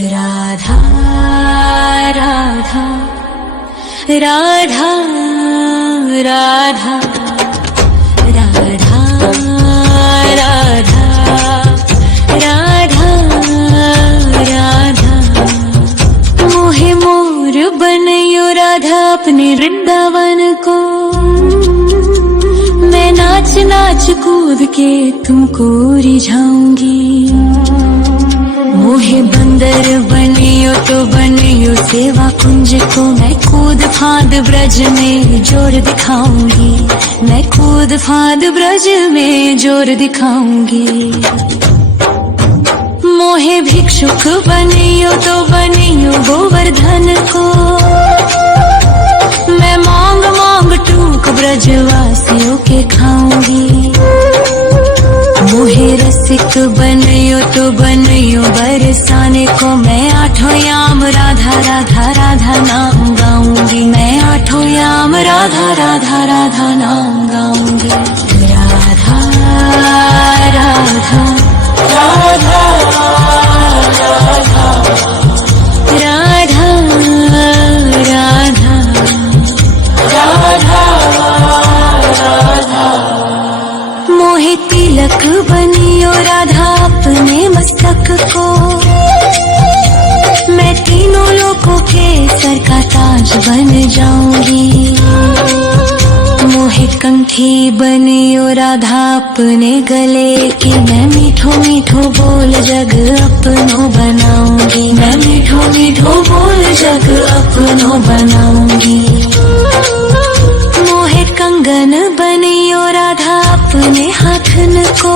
राधा राधा राधा राधा राधा राधा राधा राधा मोहे मोर बनयो राधा अपने वृंदावन को। मैं नाच नाच कूद के तुमको रिझाऊंगी। मोहे बंदर बनियो तो बनियो सेवा कुंज को। मैं कूद फांद ब्रज में जोर दिखाऊंगी। मैं कूद फांद ब्रज में जोर दिखाऊंगी। मोहे भिक्षुक बनियो तो बनियो गोवर्धन को। मैं मांग मांग टूक ब्रजवासियों के खाऊंगी। मोहे रसिक बनियो तो बनियो बरसाने को। मैं आठों याम राधा राधा राधा नाम गाऊंगी। मैं आठों याम राधा राधा राधा नाम गाऊंगी। राधा राधा राधा राधा राधा राधा राधा। मोहे तिलक बनियो राधा अपने मस्तक को। मैं तीनों लोगों के सर का ताज बन जाऊंगी। मोहे कंठी बनियो राधा अपने गले की। मैं मीठो मीठो बोल जग अपनो बनाऊंगी। मैं मीठो मीठो बोल जग अपनो बनाऊंगी। मोहे कंगन बनियो राधा अपने हाथन को।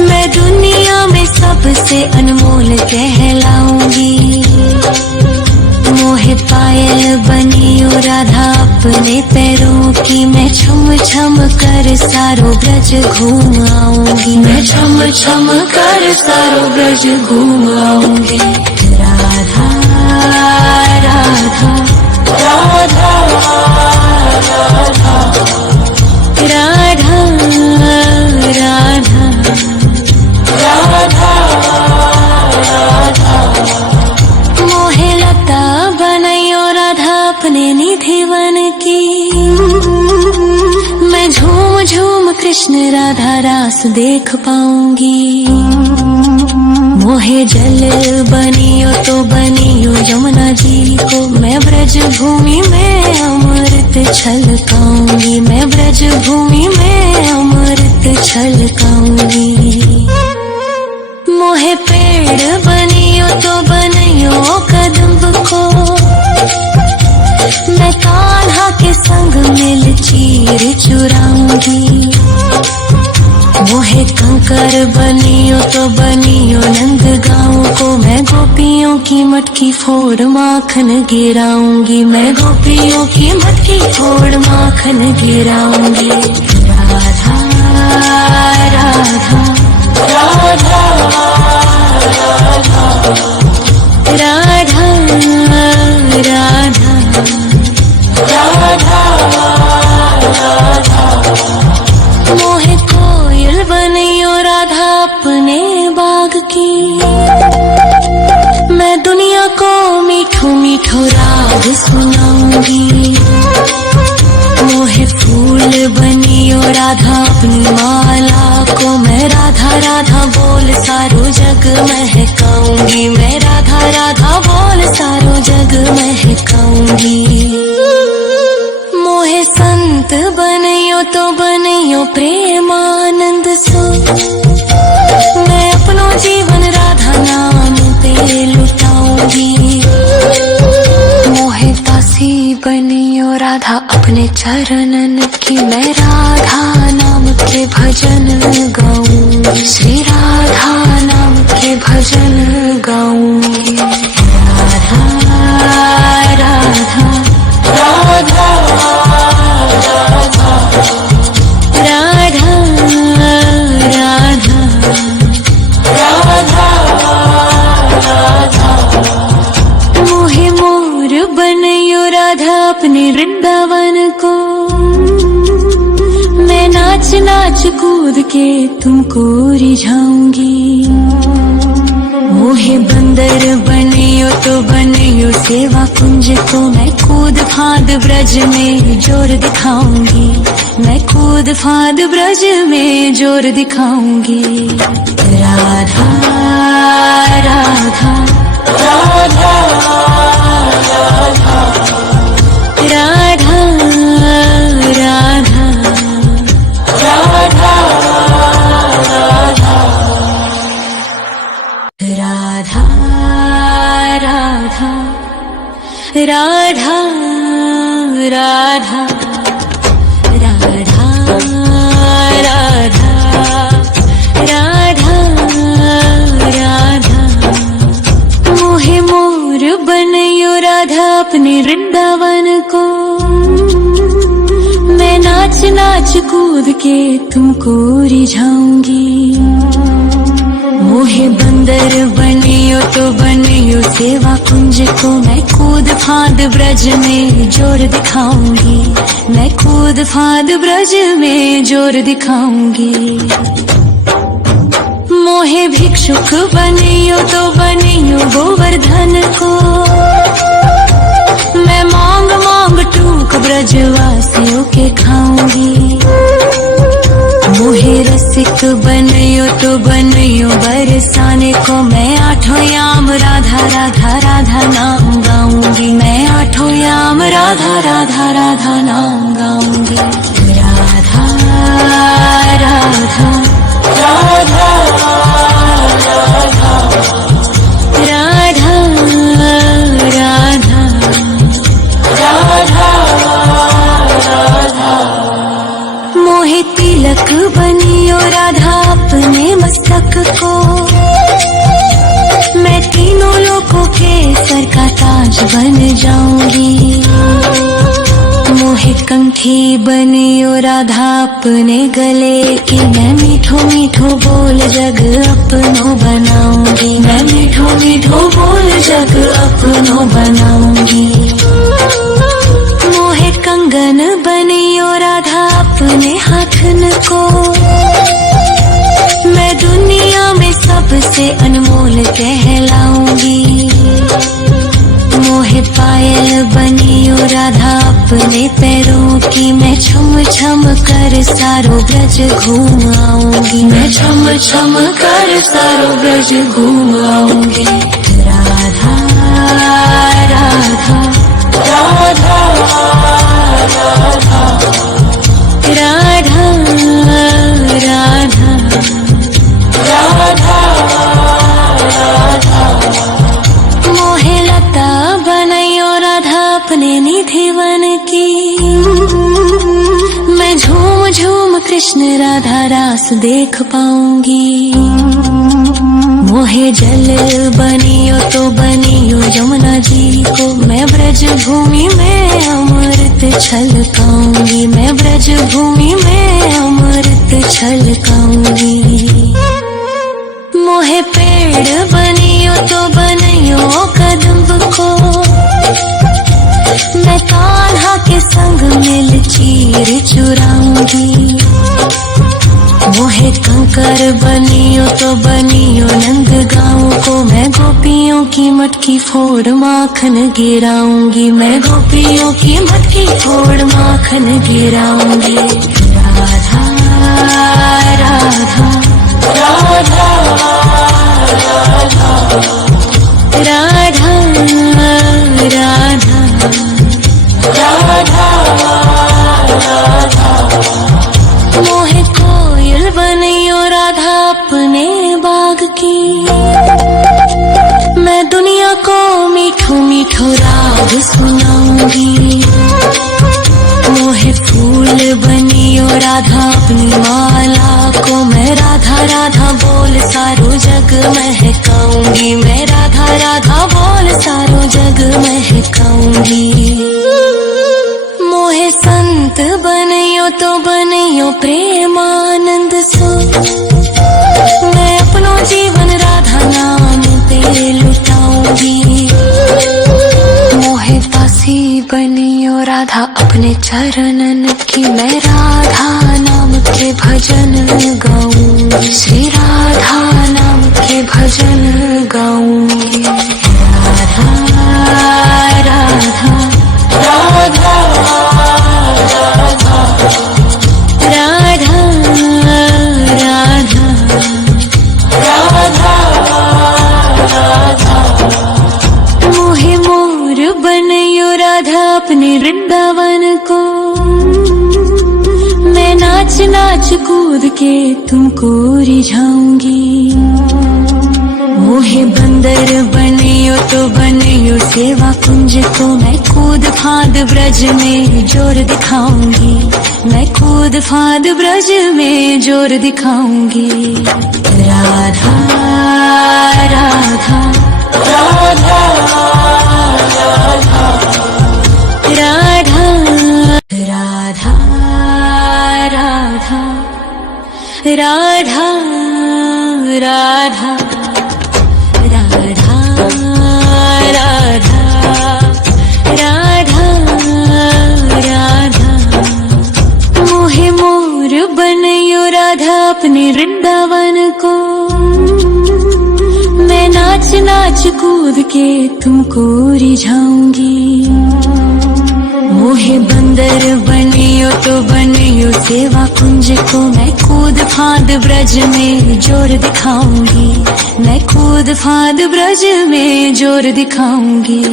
मैं दुनिया में सबसे अनमोल कहलाऊंगी। मोहे पायल बनियो राधा अपने पैरों की। मैं छम छम कर सारो ब्रज घूम आऊंगी। मैं छम छम कर सारो ब्रज घूम आऊंगी। राधा राधा राधा राधा राधा राधा राधा। मोहे लता बनयो राधा अपने निधि वन की। मैं झूम झूम कृष्ण राधा रास देख पाऊंगी। मोहे जल बनियो तो बनियो यमुना जी को। मैं ब्रज भूमि में अमृत छलकाऊंगी। मैं ब्रज भूमि में अमृत छलकाऊंगी। मोहे पेड़ बनियो तो बनियो कदम्ब को। मैं कान्हा के संग मिल चीर चुराऊंगी। मोहे कंकर बनियो तो बनियो नंद गाँव को। मैं गोपियों की मटकी फोड़ माखन गिराऊंगी। मैं गोपियों की मटकी फोड़ माखन गिराऊंगी। राधा राधा राधा राधा राधा राधा राधा। मोहे कोयल बनियो राधा अपने बाग की। मैं दुनिया को मीठो मीठो राग सुनाऊंगी। मोहे फूल बनियो राधा अपनी माला को। मैं राधा राधा बोल सारो जग महकाऊंगी। मैं राधा राधा बोल सारो जग महकाऊंगी। मोहे संत बनियो तो बनियो प्रेमानंद सो। मैं अपनो जीवन राधा नाम पे लुटाऊंगी। मोहे दासी बनियो राधा अपने चरणन की। मैं राधा नाम के भजन गाऊंगी। श्री राधा नाम के भजन गाऊंगी। राधा राधा राधा राधा राधा राधा राधा। मोहे मोर बनयो राधा अपने वृंदावन को। मैं नाच नाच कूद के तुमको रिझाऊंगी। मोहे बंदर बनियो तो बनियो सेवा कुंज को मैं कूद फाद ब्रज में जोर दिखाऊंगी, मैं कूद फाद ब्रज में जोर दिखाऊंगी। राधा राधा राधा राधा राधा राधा राधा राधा राधा राधा राधा राधा राधा मोहे मोर बनयो राधा अपने वृंदावन को, मैं नाच नाच कूद के तुमको रिझाऊंगी। मोहे बंदर बनियो तो बनियो सेवा कुंज को मैं कूद फाद ब्रज में जोर दिखाऊंगी, मैं कूद फाद ब्रज में जोर दिखाऊंगी। मोहे भिक्षुक बनियो तो बनियो गोवर्धन को, मैं मांग मांग टूक ब्रजवासियों के खाऊंगी। मोहे रसिक बनियो तो बनियो बरसाने को, मैं आठों याम राधा राधा राधा नाम गाऊंगी, मैं आठों याम राधा राधा राधा नाम गाऊंगी। राधा राधा राधा राधा राधा राधा राधा मोहे तिलक बनियो राधा अपने मस्तक को, मैं तीनों लोगों के सर का ताज बन जाऊंगी। मोहे कंठी बनियो राधा अपने गले की, मैं मीठो मीठो बोल जग अपनो बनाऊंगी, मैं मीठो मीठो बोल जग अपनो बनाऊंगी। मोहे कंगन बनियो राधा अपने हाथन को, मैं दुनिया में सबसे अनमोल कहलाऊंगी। मोहे पायल बनियो राधा अपने पैरों की, मैं छम छम कर सारो ब्रज घूम आऊंगी, मैं छम छम कर सारो ब्रज घूम आऊंगी। राधा राधा राधा राधा राधा राधा राधा मोहे लता बनयो राधा अपने निधि वन की, मैं झूम झूम कृष्ण राधा रास देख पाऊंगी। मोहे जल बनियो तो बनियो यमुना जी को, मैं ब्रज भूमि में अमृत छलकाऊंगी, मैं ब्रज भूमि में अमृत छलकाऊंगी। मोहे पेड़ बनियो तो बनियो कदम्ब को, मैं कान्हा के संग मिल चीर चुराऊंगी। मोहे कंकर बनियो तो बनियो नंद गाँव को, मैं गोपियों की मटकी फोड़ माखन गिराऊंगी, मैं गोपियों की मटकी फोड़ माखन गिराऊंगी। राधा राधा राधा राधा राधा राधा राधा मोहे कोयल बनियो राधा अपने बाग की, मैं दुनिया को मीठो मीठो राग सुनाऊंगी। मोहे फूल बनियो राधा अपनी माला को, मैं राधा राधा बोल सारो जग महकाऊंगी, मैं राधा राधा बोल सारो जग महकाऊंगी। मोहे संत बनियो तो बनियो प्रेमानंद सो, मैं अपनो जीवन राधा नाम पे लुटाऊंगी। मोहे दासी बनियो राधा अपने चरणन की, मैं राधा नाम के भजन गाऊं, श्री राधा नाम के भजन गाऊं। नाच कूद के तुमको रिझाऊंगी। मोहे बंदर बनियो तो बनियो सेवा कुंज को मैं कूद फांद ब्रज में जोर दिखाऊंगी। मैं कूद फांद ब्रज में जोर दिखाऊंगी। राधा राधा राधा राधा राधा राधा राधा राधा राधा राधा राधा मोहे मोर बनयो राधा अपने वृंदावन को। मैं नाच नाच कूद के तुमको रिझाऊंगी। मोहे बंदर बनियो तो बनियो सेवा कुंज को मैं कूद फांद ब्रज में जोर दिखाऊंगी। मैं कूद फांद ब्रज में जोर दिखाऊंगी।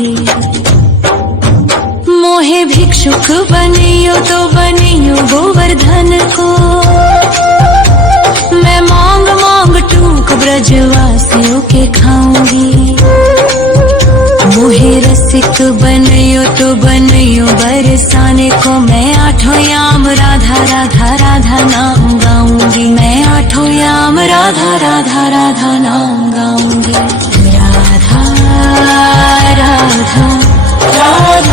मोहे भिक्षुक बनियो तो बनियो गोवर्धन को। मैं मांग मांग टूक ब्रजवासियों के खाऊंगी। मोहे रसिक बनियो तो बनियो बरसाने को मैं आठों याम राधा राधा राधा नाम गाऊंगी। मैं आठों याम राधा राधा राधा नाम गाऊंगी। राधा राधा राधा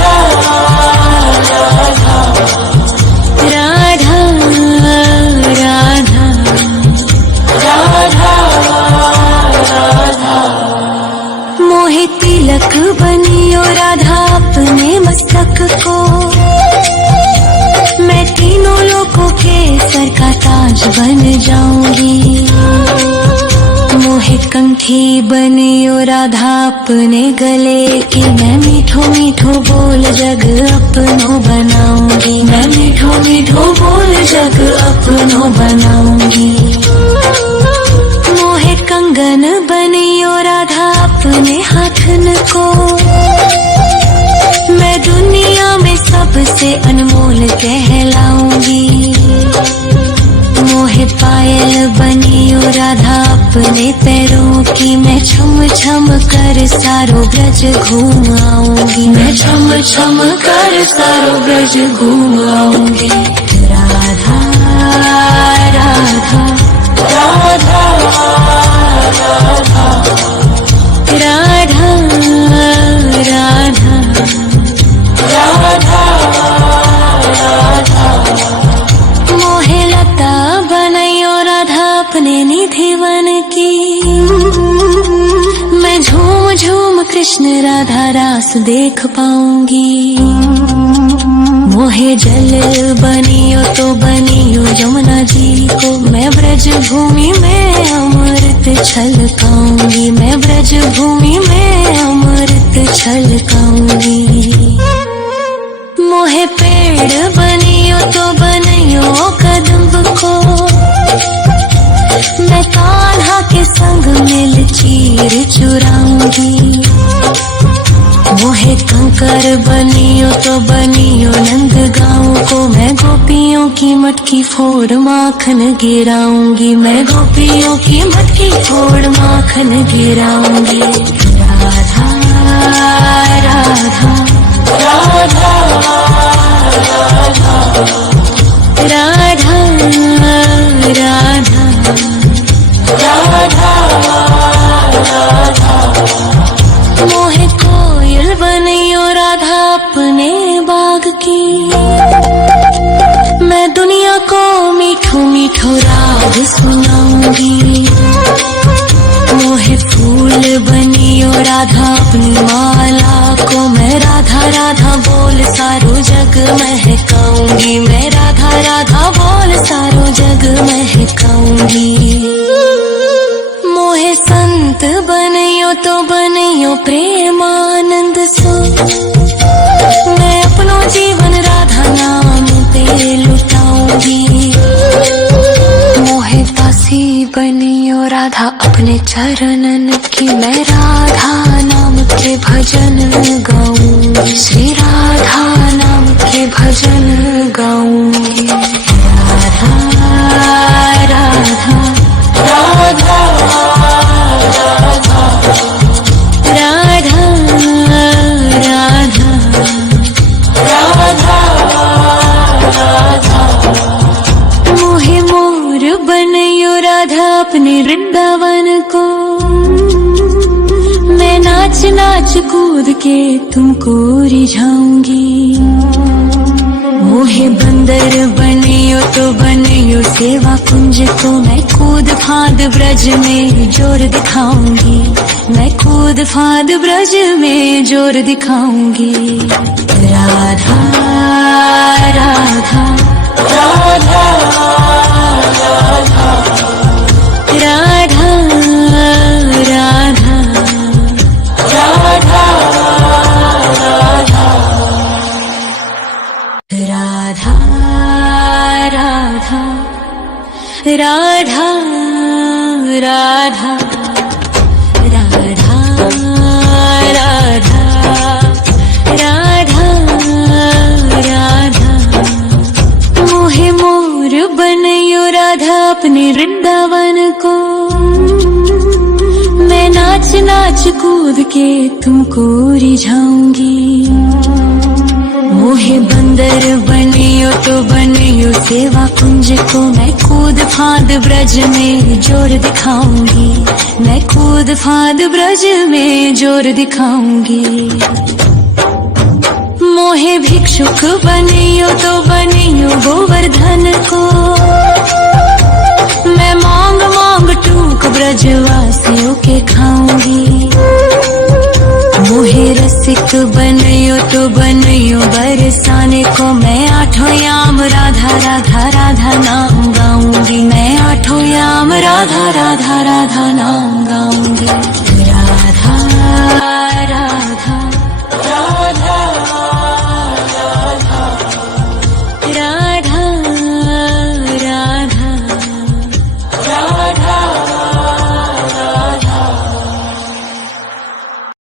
राधा राधा राधा मोहे तिलक बनियो राधा अपने मस्तक को। मैं तीनों लोगों के सर का ताज बन जाऊंगी। मोहे कंठी बनियो राधा अपने गले की। मैं मीठो मीठो बोल जग अपनो बनाऊंगी। मैं मीठो मीठो बोल जग अपनो बनाऊंगी। मोहे कंगन बनियो राधा अपने हाथन को। मैं दुनिया में सबसे अनमोल कहलाऊंगी। मोहे पायल बनियो राधा अपने पैरों की। मैं छम छम कर सारो ब्रज घूम आऊंगी। मैं छम छम कर सारो ब्रज घूम आऊंगी। राधा राधा राधा राधा राधा राधा राधा मोहे लता बनयो राधा अपने निधि वन की। मैं झूम झूम कृष्ण राधा रास देख पाऊंगी। मोहे जल बनियो तो बनियो यमुना जी को। मैं ब्रज भूमि में अमृत छलकाऊंगी। मैं ब्रज भूमि में अमृत छलकाऊंगी। मोहे पेड़ बनियो तो बनियो कदम्ब को। मैं कान्हा के संग मिल चीर चुराऊंगी। मोहे कंकर बनियो तो बनियो नंद गाँव को। मैं गोपियों की मटकी फोड़ माखन गिराऊंगी। मैं गोपियों की मटकी फोड़ माखन गिराऊंगी। राधा राधा राधा राधा राधा राधा राधा मोहे कोयल बनियो राधा अपने बाग की। मैं दुनिया को मीठो मीठो राग सुनाऊंगी। मोहे फूल बनियो राधा अपनी माला को। मैं राधा राधा बोल सारो जग महकाऊंगी। मैं राधा राधा बोल सारो जग महकाऊंगी। मोहे संत बनियो तो बनियो प्रेमानंद सो। मैं अपनो जीवन राधा नाम पे लुटाऊंगी। मोहे दासी बनियो राधा अपने चरणन की। मैं राधा नाम के भजन गाऊंगी। श्री राधा नाम के भजन गाऊंगी। राधा नाच नाच कूद के तुमको रिझाऊंगी। मोहे बंदर बनियो तो बनियो सेवा कुंज को, मैं कूद फांद ब्रज में जोर दिखाऊंगी। मैं कूद फांद ब्रज में जोर दिखाऊंगी। राधा राधा राधा राधा राधा राधा राधा राधा राधा राधा राधा राधा राधा राधा। मोहे मोर बनयो राधा अपने वृंदावन को, मैं नाच नाच कूद के तुमको रिझाऊंगी। मोहे बंदर बनियो तो बनियो सेवा कुंज को, मैं कूद फांद ब्रज में जोर दिखाऊंगी। मैं कूद फांद ब्रज में जोर दिखाऊंगी। मोहे भिक्षुक बनियो तो बनियो गोवर्धन को, मैं मांग मांग टूक ब्रजवासियों के खाऊंगी। मोहे रसिक बनियो तो बनियो बरसाने को, मैं आठों याम राधा राधा राधा नाम गाऊंगी। मैं आठों याम राधा राधा राधा